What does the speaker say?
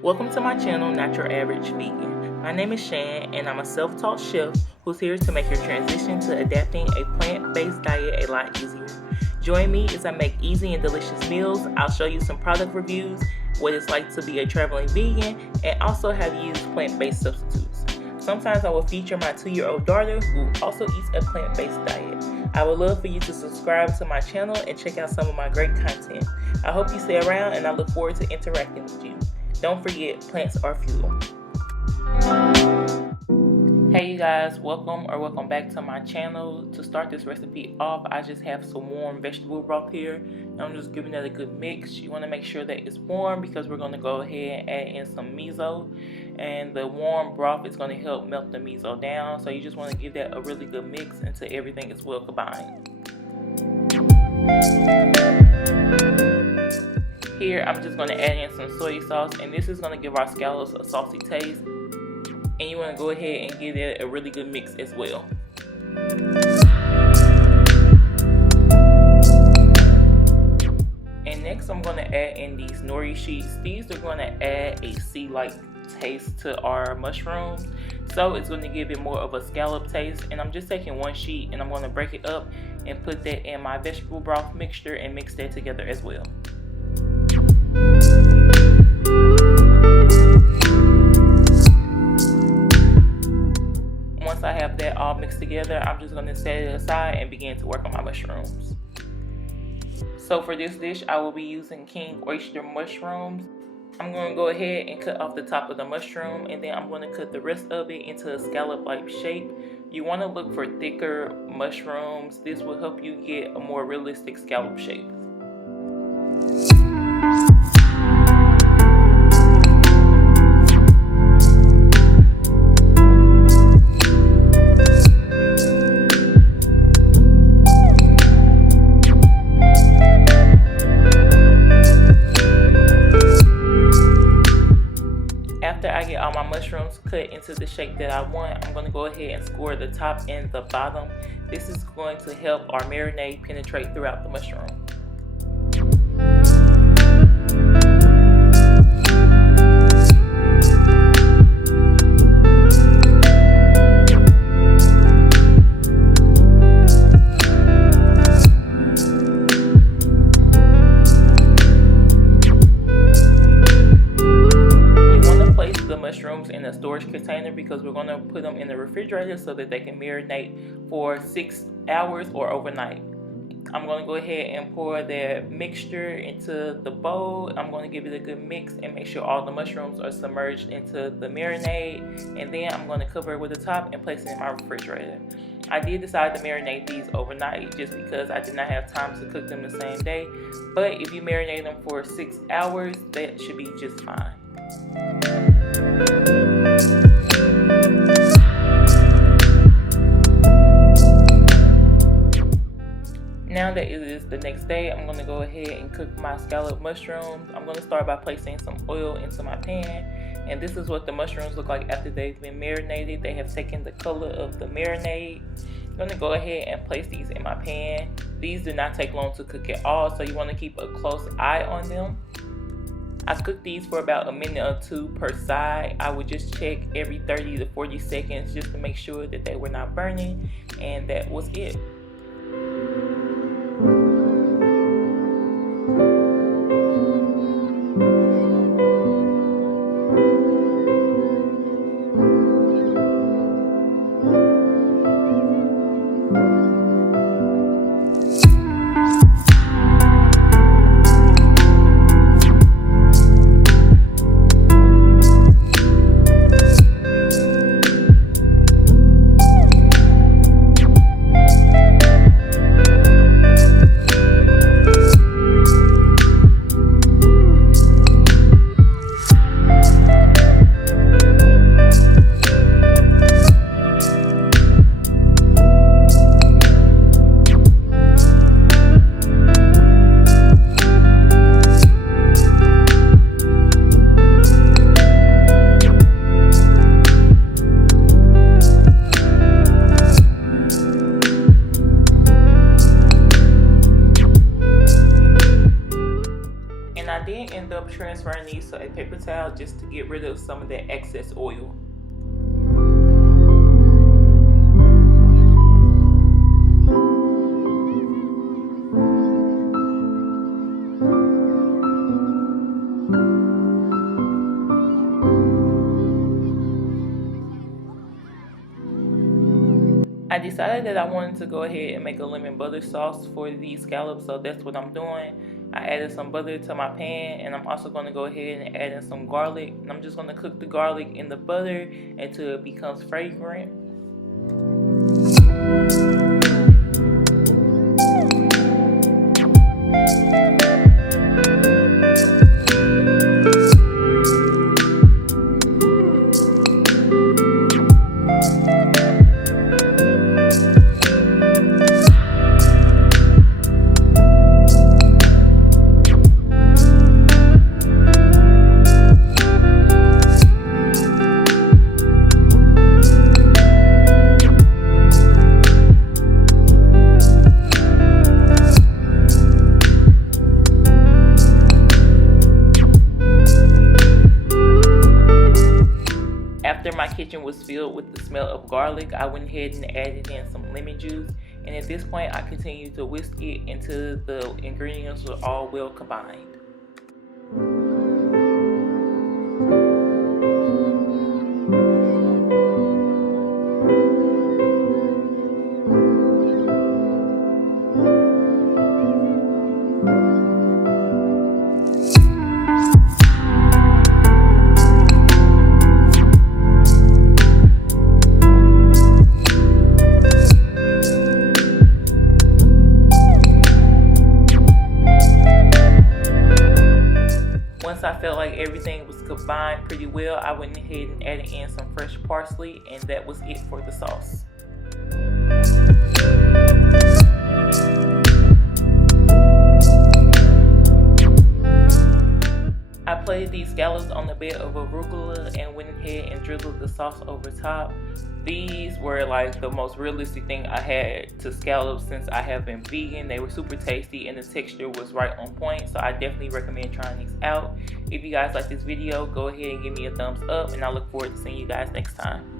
Welcome to my channel, Not Your Average Vegan. My name is Shan, and I'm a self-taught chef who's here to make your transition to adapting a plant-based diet a lot easier. Join me as I make easy and delicious meals. I'll show you some product reviews, what it's like to be a traveling vegan, and also how to use plant-based substitutes. Sometimes I will feature my 2-year-old daughter who also eats a plant-based diet. I would love for you to subscribe to my channel and check out some of my great content. I hope you stay around, and I look forward to interacting with you. Don't forget, plants are fuel. Hey you guys, welcome back to my channel. To start this recipe off, I just have some warm vegetable broth here, and I'm just giving it a good mix. You want to make sure that it's warm because we're going to go ahead and add in some miso, and the warm broth is going to help melt the miso down. So you just want to give that a really good mix until everything is well combined. Here, I'm just going to add in some soy sauce, and this is going to give our scallops a salty taste. And you want to go ahead and give it a really good mix as well. And next, I'm going to add in these nori sheets. These are going to add a sea-like taste to our mushrooms. So it's going to give it more of a scallop taste. And I'm just taking one sheet and I'm going to break it up and put that in my vegetable broth mixture and mix that together as well. Once I have that all mixed together, I'm just going to set it aside and begin to work on my mushrooms. So for this dish, I will be using king oyster mushrooms. I'm going to go ahead and cut off the top of the mushroom, and then I'm going to cut the rest of it into a scallop-like shape. You want to look for thicker mushrooms. This will help you get a more realistic scallop shape. After I get all my mushrooms cut into the shape that I want, I'm going to go ahead and score the top and the bottom. This is going to help our marinade penetrate throughout the mushroom. Mushrooms in a storage container because we're going to put them in the refrigerator so that they can marinate for 6 hours or overnight. I'm going to go ahead and pour that mixture into the bowl. I'm going to give it a good mix and make sure all the mushrooms are submerged into the marinade, and then I'm going to cover it with the top and place it in my refrigerator. I did decide to marinate these overnight just because I did not have time to cook them the same day, but if you marinate them for 6 hours, that should be just fine. Now that it is the next day, I'm going to go ahead and cook my scallop mushrooms. I'm going to start by placing some oil into my pan, and this is what the mushrooms look like after they've been marinated. They have taken the color of the marinade. I'm going to go ahead and place these in my pan. These do not take long to cook at all, so you want to keep a close eye on them. I cooked these for about a minute or two per side. I would just check every 30 to 40 seconds just to make sure that they were not burning, and that was it. a paper towel just to get rid of some of that excess oil. I decided that I wanted to go ahead and make a lemon butter sauce for these scallops, so that's what I'm doing. I added some butter to my pan, and I'm also going to go ahead and add in some garlic. And I'm just going to cook the garlic in the butter until it becomes fragrant. After my kitchen was filled with the smell of garlic, I went ahead and added in some lemon juice, and at this point I continued to whisk it until the ingredients were all well combined. Once I felt like everything was combined pretty well, I went ahead and added in some fresh parsley, and that was it for the sauce. I plated these scallops on the bed of arugula and went ahead and drizzled the sauce over top. These were like the most realistic thing I had to scallops since I have been vegan. They were super tasty and the texture was right on point, so I definitely recommend trying these out. If you guys like this video, go ahead and give me a thumbs up, and I look forward to seeing you guys next time.